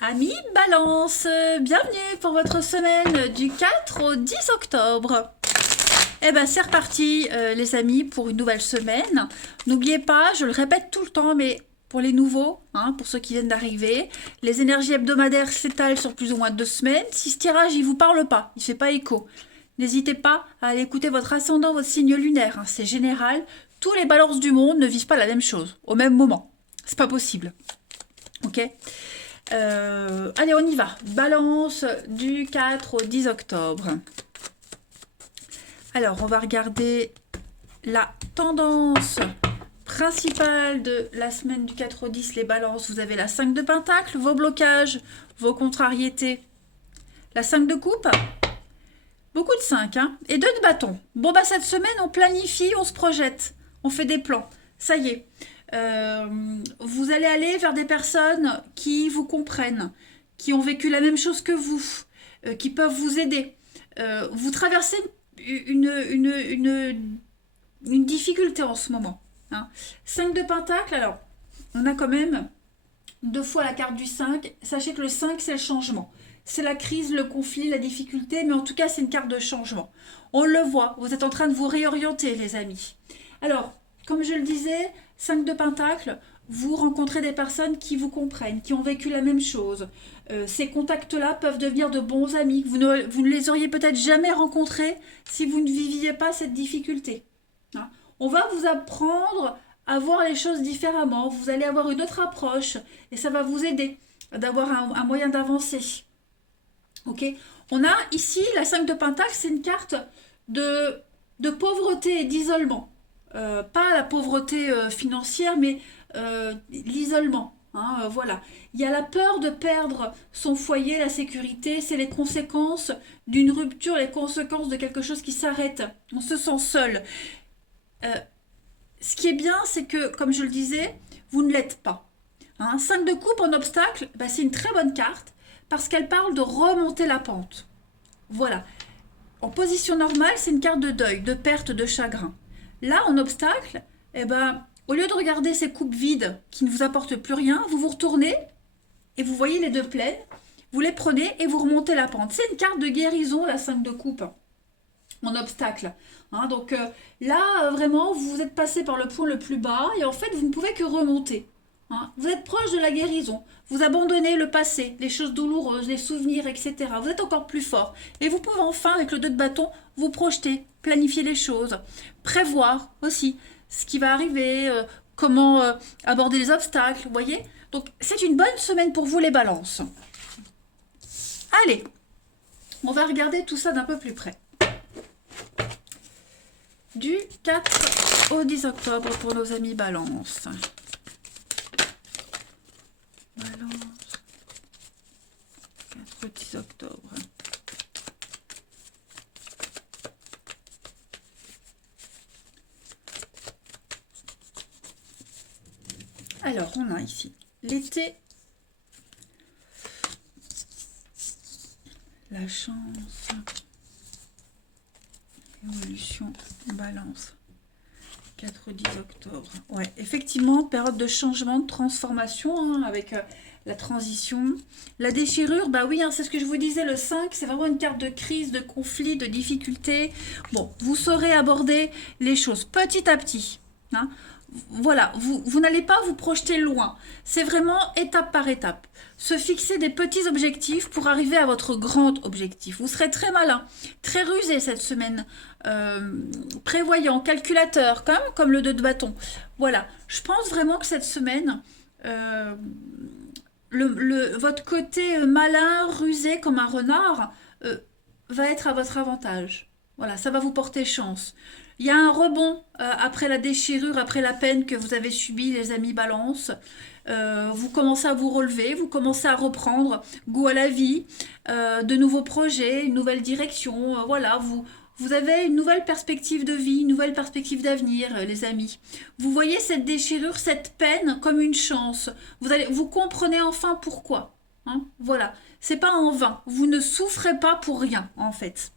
Amis Balance, bienvenue pour votre semaine du 4 au 10 octobre. Eh ben c'est reparti les amis pour une nouvelle semaine. N'oubliez pas, je le répète tout le temps, mais pour les nouveaux, pour ceux qui viennent d'arriver, les énergies hebdomadaires s'étalent sur plus ou moins 2 semaines. Si ce tirage il vous parle pas, il fait pas écho, n'hésitez pas à aller écouter votre ascendant, votre signe lunaire, c'est général. Tous les balances du monde ne vivent pas la même chose au même moment. C'est pas possible. Ok. Allez, on y va. Balance du 4 au 10 octobre. Alors, on va regarder la tendance principale de la semaine du 4 au 10, les balances. Vous avez la 5 de pentacle, vos blocages, vos contrariétés. La 5 de coupe, beaucoup de 5, et 2 de bâton. Bon, bah cette semaine, on planifie, on se projette, on fait des plans. Ça y est. Vous allez aller vers des personnes qui vous comprennent, qui ont vécu la même chose que vous, qui peuvent vous aider. Vous traversez une difficulté en ce moment. 5 de pentacle, alors, on a quand même 2 fois la carte du 5. Sachez que le 5, c'est le changement. C'est la crise, le conflit, la difficulté, mais en tout cas, c'est une carte de changement. On le voit, vous êtes en train de vous réorienter, les amis. Alors, comme je le disais, 5 de pentacle, vous rencontrez des personnes qui vous comprennent, qui ont vécu la même chose. Ces contacts-là peuvent devenir de bons amis. Vous ne les auriez peut-être jamais rencontrés si vous ne viviez pas cette difficulté. On va vous apprendre à voir les choses différemment. Vous allez avoir une autre approche et ça va vous aider d'avoir un moyen d'avancer. Ok. On a ici la 5 de pentacle, c'est une carte de pauvreté et d'isolement. Pas la pauvreté financière, mais l'isolement. Voilà. Il y a la peur de perdre son foyer, la sécurité, c'est les conséquences d'une rupture, les conséquences de quelque chose qui s'arrête. On se sent seul. Ce qui est bien, c'est que, comme je le disais, vous ne l'êtes pas. 5 de coupe en obstacle, c'est une très bonne carte parce qu'elle parle de remonter la pente. Voilà. En position normale, c'est une carte de deuil, de perte, de chagrin. Là, en obstacle, au lieu de regarder ces coupes vides qui ne vous apportent plus rien, vous vous retournez et vous voyez les 2 pleines, vous les prenez et vous remontez la pente. C'est une carte de guérison, la 5 de coupe, en obstacle. Donc là, vraiment, vous êtes passé par le point le plus bas et en fait, vous ne pouvez que remonter. Vous êtes proche de la guérison. Vous abandonnez le passé, les choses douloureuses, les souvenirs, etc. Vous êtes encore plus fort. Et vous pouvez enfin, avec le 2 de bâton, vous projeter, planifier les choses, prévoir aussi ce qui va arriver, comment aborder les obstacles, vous voyez. Donc, c'est une bonne semaine pour vous, les balances. Allez, on va regarder tout ça d'un peu plus près. Du 4 au 10 octobre pour nos amis balances. Balance, 4 au 10 octobre. Alors, on a ici l'été, la chance, évolution, balance, 4 au 10 octobre. Ouais, effectivement, période de changement, de transformation, avec la transition. La déchirure, oui, c'est ce que je vous disais, le 5, c'est vraiment une carte de crise, de conflit, de difficulté. Bon, vous saurez aborder les choses petit à petit. Voilà, vous n'allez pas vous projeter loin. C'est vraiment étape par étape. Se fixer des petits objectifs pour arriver à votre grand objectif. Vous serez très malin, très rusé cette semaine. Prévoyant, calculateur, comme le 2 de bâton. Voilà, je pense vraiment que cette semaine, votre côté malin, rusé comme un renard, va être à votre avantage. Voilà, ça va vous porter chance. Il y a un rebond après la déchirure, après la peine que vous avez subie, les amis balance. Vous commencez à vous relever, vous commencez à reprendre goût à la vie, de nouveaux projets, une nouvelle direction. Voilà, vous avez une nouvelle perspective de vie, une nouvelle perspective d'avenir, les amis. Vous voyez cette déchirure, cette peine comme une chance. Vous comprenez enfin pourquoi. Voilà, c'est pas en vain. Vous ne souffrez pas pour rien, en fait.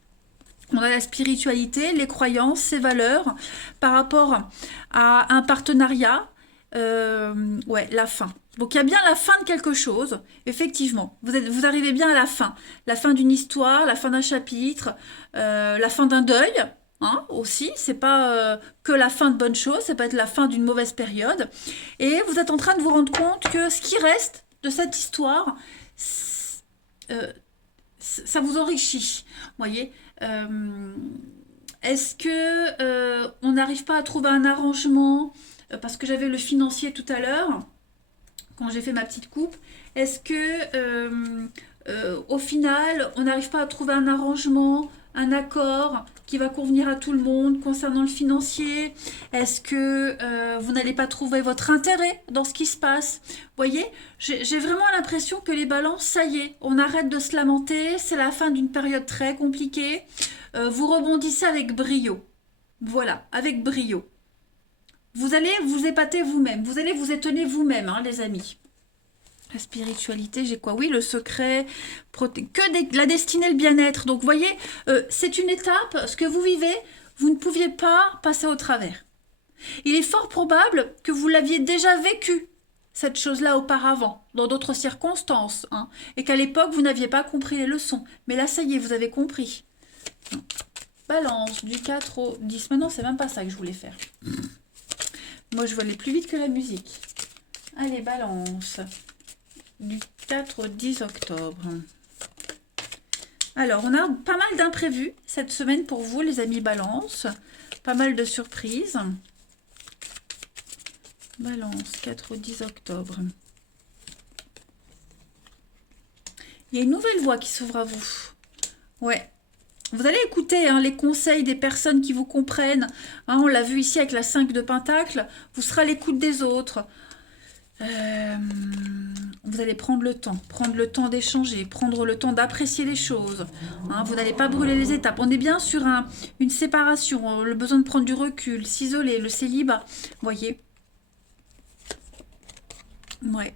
On a la spiritualité, les croyances, ses valeurs par rapport à un partenariat. La fin. Donc il y a bien la fin de quelque chose, effectivement. Vous arrivez bien à la fin d'une histoire, la fin d'un chapitre, la fin d'un deuil, hein, aussi. C'est pas que la fin de bonnes choses, ça peut être la fin d'une mauvaise période. Et vous êtes en train de vous rendre compte que ce qui reste de cette histoire, ça vous enrichit, voyez. Est-ce que on n'arrive pas à trouver un arrangement parce que j'avais le financier tout à l'heure quand j'ai fait ma petite coupe. Est-ce que au final on n'arrive pas à trouver un arrangement, un accord qui va convenir à tout le monde concernant le financier? Est-ce que vous n'allez pas trouver votre intérêt dans ce qui se passe? Vous voyez, j'ai vraiment l'impression que les balances, ça y est, on arrête de se lamenter, c'est la fin d'une période très compliquée. Vous rebondissez avec brio. Voilà, avec brio. Vous allez vous épater vous-même, vous allez vous étonner vous-même, hein, les amis. La spiritualité, j'ai quoi? Oui, le secret, la destinée, le bien-être. Donc, vous voyez, c'est une étape, ce que vous vivez, vous ne pouviez pas passer au travers. Il est fort probable que vous l'aviez déjà vécu, cette chose-là, auparavant, dans d'autres circonstances, hein, et qu'à l'époque, vous n'aviez pas compris les leçons. Mais là, ça y est, vous avez compris. Balance, du 4 au 10. Maintenant, c'est même pas ça que je voulais faire. Moi, je veux aller plus vite que la musique. Allez, balance. Du 4 au 10 octobre. Alors, on a pas mal d'imprévus cette semaine pour vous, les amis balance. Pas mal de surprises. Balance, 4 au 10 octobre. Il y a une nouvelle voie qui s'ouvre à vous. Ouais. Vous allez écouter hein, les conseils des personnes qui vous comprennent. Hein, on l'a vu ici avec la 5 de Pentacle. Vous serez à l'écoute des autres. Vous allez prendre le temps d'échanger, prendre le temps d'apprécier les choses. Hein, vous n'allez pas brûler les étapes. On est bien sur une séparation, le besoin de prendre du recul, s'isoler, le célibat. Vous voyez? Ouais.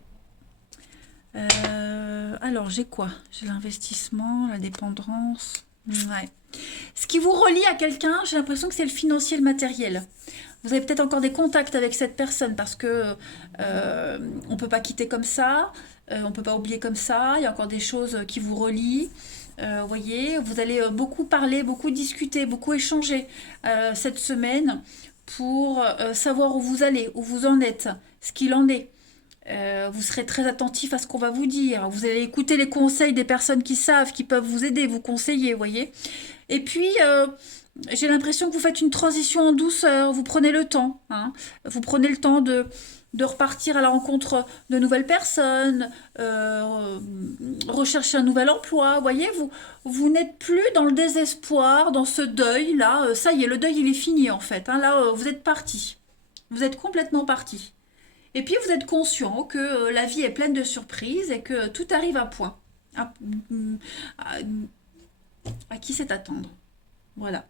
Alors, j'ai quoi? J'ai l'investissement, la dépendance. Ouais. Ce qui vous relie à quelqu'un, j'ai l'impression que c'est le financier, le matériel. Vous avez peut-être encore des contacts avec cette personne parce que on ne peut pas quitter comme ça, on ne peut pas oublier comme ça, il y a encore des choses qui vous relient. Vous voyez, vous allez beaucoup parler, beaucoup discuter, beaucoup échanger cette semaine pour savoir où vous allez, où vous en êtes, ce qu'il en est. Vous serez très attentif à ce qu'on va vous dire. Vous allez écouter les conseils des personnes qui savent, qui peuvent vous aider, vous conseiller, vous voyez. Et puis, j'ai l'impression que vous faites une transition en douceur. Vous prenez le temps. Hein. Vous prenez le temps de repartir à la rencontre de nouvelles personnes, rechercher un nouvel emploi. Vous voyez, vous n'êtes plus dans le désespoir, dans ce deuil-là. Ça y est, le deuil, il est fini, en fait. Hein. Là, vous êtes parti. Vous êtes complètement parti. Et puis, vous êtes conscient que la vie est pleine de surprises et que tout arrive à point. À qui c'est attendre. Voilà.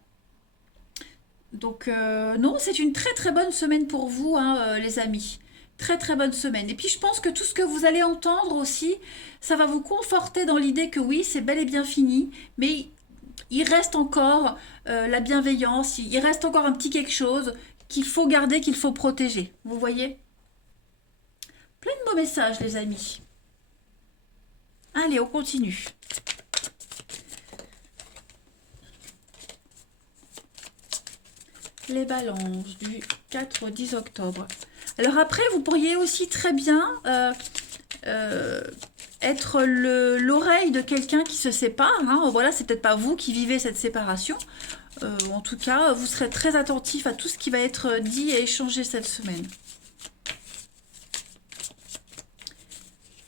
Donc, non, c'est une très très bonne semaine pour vous, hein, les amis. Très très bonne semaine. Et puis, je pense que tout ce que vous allez entendre aussi, ça va vous conforter dans l'idée que oui, c'est bel et bien fini, mais il reste encore la bienveillance, il reste encore un petit quelque chose qu'il faut garder, qu'il faut protéger. Vous voyez? Plein de beaux messages, les amis. Allez, on continue. Les balances du 4 au 10 octobre. Alors après, vous pourriez aussi très bien être l'oreille de quelqu'un qui se sépare. Hein. Voilà, c'est peut-être pas vous qui vivez cette séparation. En tout cas, vous serez très attentif à tout ce qui va être dit et échangé cette semaine.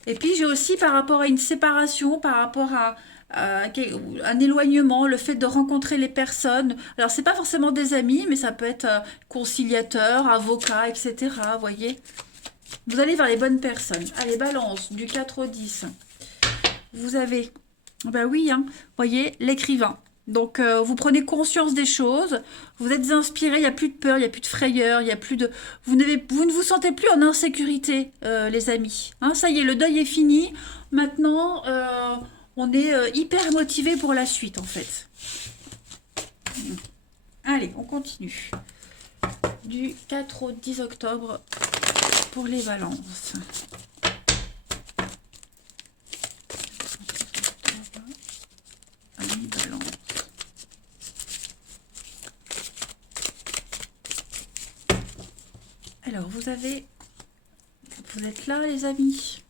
Et puis j'ai aussi par rapport à une séparation, par rapport à un éloignement, le fait de rencontrer les personnes. Alors c'est pas forcément des amis, mais ça peut être conciliateur, avocat, etc. Vous voyez, vous allez vers les bonnes personnes. Allez, balance, du 4 au 10. Vous avez, ben oui, hein, vous voyez, l'écrivain. Donc, vous prenez conscience des choses, vous êtes inspiré, il n'y a plus de peur, il n'y a plus de frayeur, il n'y a plus de... Vous ne vous sentez plus en insécurité, les amis. Hein, ça y est, le deuil est fini. Maintenant, on est hyper motivé pour la suite, en fait. Allez, on continue. Du 4 au 10 octobre pour les balances. Alors, vous êtes là, les amis.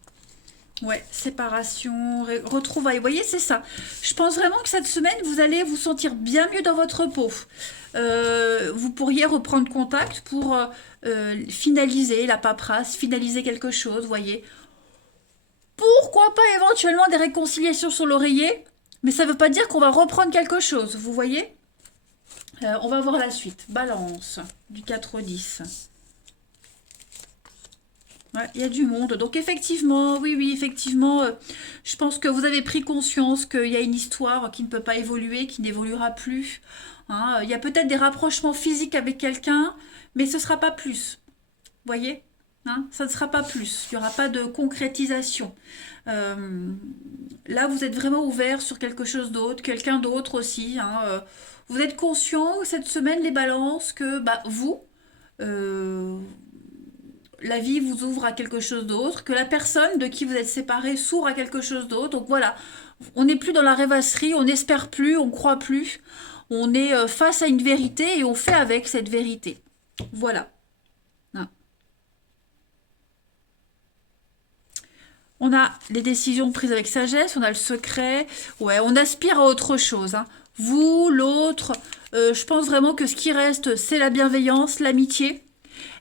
Ouais, séparation, retrouvailles. Vous voyez, c'est ça. Je pense vraiment que cette semaine, vous allez vous sentir bien mieux dans votre peau. Vous pourriez reprendre contact pour finaliser la paperasse, finaliser quelque chose, vous voyez. Pourquoi pas éventuellement des réconciliations sur l'oreiller, mais ça ne veut pas dire qu'on va reprendre quelque chose, vous voyez. On va voir la suite. Balance, du 4 au 10. Ouais, il y a du monde. Donc effectivement, oui, effectivement, je pense que vous avez pris conscience qu'il y a une histoire qui ne peut pas évoluer, qui n'évoluera plus. Hein. Il y a peut-être des rapprochements physiques avec quelqu'un, mais ce ne sera pas plus. Vous voyez? Hein, ça ne sera pas plus. Il n'y aura pas de concrétisation. Là, vous êtes vraiment ouvert sur quelque chose d'autre, quelqu'un d'autre aussi. Hein. Vous êtes conscient cette semaine, les balances, que bah, vous... euh, la vie vous ouvre à quelque chose d'autre, que la personne de qui vous êtes séparé s'ouvre à quelque chose d'autre. Donc voilà, on n'est plus dans la rêvasserie, on n'espère plus, on ne croit plus. On est face à une vérité et on fait avec cette vérité. Voilà. Hein. On a les décisions prises avec sagesse, on a le secret. Ouais, on aspire à autre chose. Hein. Vous, l'autre, je pense vraiment que ce qui reste, c'est la bienveillance, l'amitié.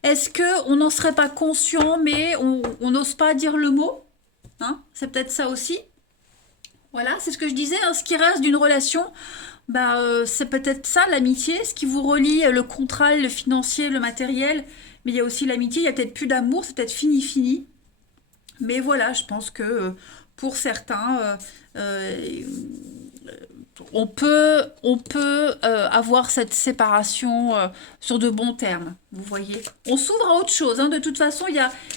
Est-ce qu'on n'en serait pas conscient, mais on n'ose pas dire le mot? Hein, c'est peut-être ça aussi. Voilà, c'est ce que je disais. Hein, ce qui reste d'une relation, bah, c'est peut-être ça, l'amitié. Ce qui vous relie, le contrat, le financier, le matériel. Mais il y a aussi l'amitié. Il y a peut-être plus d'amour, c'est peut-être fini. Mais voilà, je pense que pour certains, on peut avoir cette séparation sur de bons termes, vous voyez. On s'ouvre à autre chose, hein. De toute façon, il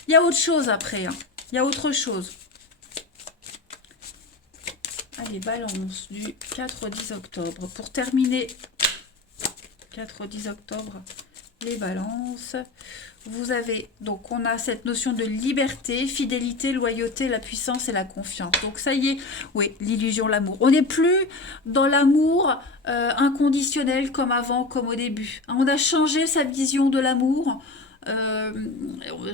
y a autre chose après. Hein. Il y a autre chose. Allez, balance du 4 au 10 octobre. Pour terminer, 4 au 10 octobre, les balances. Vous avez, donc on a cette notion de liberté, fidélité, loyauté, la puissance et la confiance. Donc ça y est, oui, l'illusion, l'amour. On n'est plus dans l'amour inconditionnel comme avant, comme au début. On a changé sa vision de l'amour,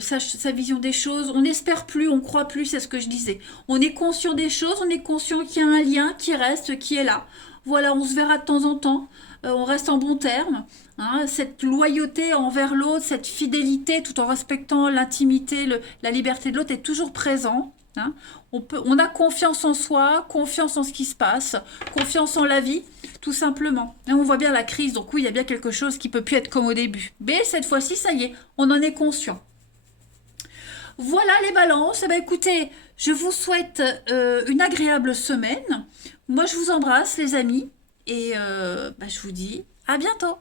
sa vision des choses. On n'espère plus, on croit plus, c'est ce que je disais. On est conscient des choses, on est conscient qu'il y a un lien qui reste, qui est là. Voilà, on se verra de temps en temps, on reste en bons termes. Hein, cette loyauté envers l'autre, cette fidélité tout en respectant l'intimité, la liberté de l'autre est toujours présent. Hein. On a confiance en soi, confiance en ce qui se passe, confiance en la vie, tout simplement. Et on voit bien la crise, donc oui, il y a bien quelque chose qui peut plus être comme au début. Mais cette fois-ci, ça y est, on en est conscient. Voilà les balances. Eh bien, écoutez, je vous souhaite une agréable semaine. Moi, je vous embrasse, les amis. Et je vous dis à bientôt.